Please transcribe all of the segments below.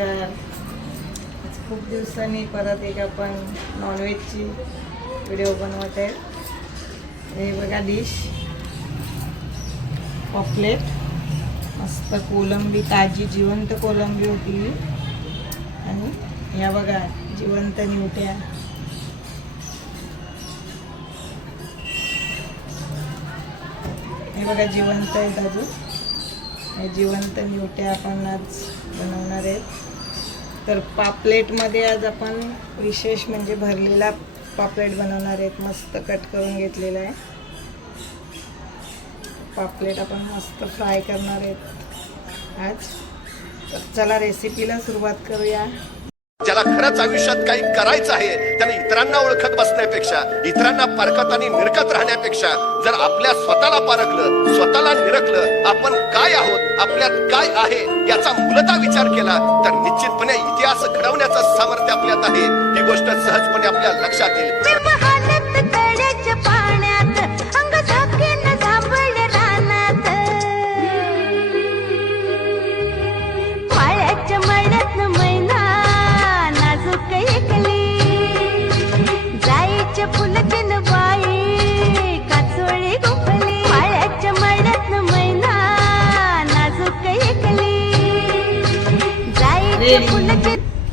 नमस्कार. आज खूप दिवसांनी परत एक आपण नॉनव्हेजची व्हिडिओ बनवत आहे. हे बघा डिश पॉपलेट, मस्त कोलंबी, ताजी जिवंत कोलंबी होती. आणि या बघा जिवंत निवट्या. हे बघा जिवंत आहेत अजून. हे जिवंत निवट्या आपण आज बनवणार आहेत. तर पापलेटमध्ये आज आपण विशेष म्हणजे भरलेला पापलेट बनवणार आहेत. मस्त कट करून घेतलेला आहे पापलेट. आपण मस्त फ्राय करणार आहेत आज. तर चला रेसिपीला सुरुवात करूया. ज्याला खरंच आयुष्यात काही करायचं आहे त्याने इतरांना ओळखत बसण्यापेक्षा, इतरांना पारखत आणि निरखत राहण्यापेक्षा जर आपल्या स्वतःला पारखलं, स्वतःला निरखलं, आपण काय आहोत, आपल्यात काय आहे याचा मूलतः विचार केला तर निश्चितपणे इतिहास घडवण्याचं सामर्थ्य आपल्यात आहे. ही गोष्ट सहजपणे आपल्या लक्षात येईल.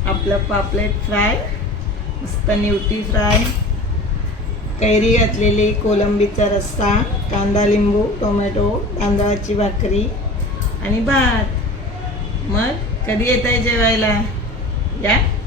आपलं पापलेट फ्राय, मस्त निवटी फ्राय, कैरी घातलेली, कोलंबीचा रस्सा, कांदा लिंबू टोमॅटो, तांदळाची भाकरी आणि भात. मग कधी येत आहे जेवायला? या.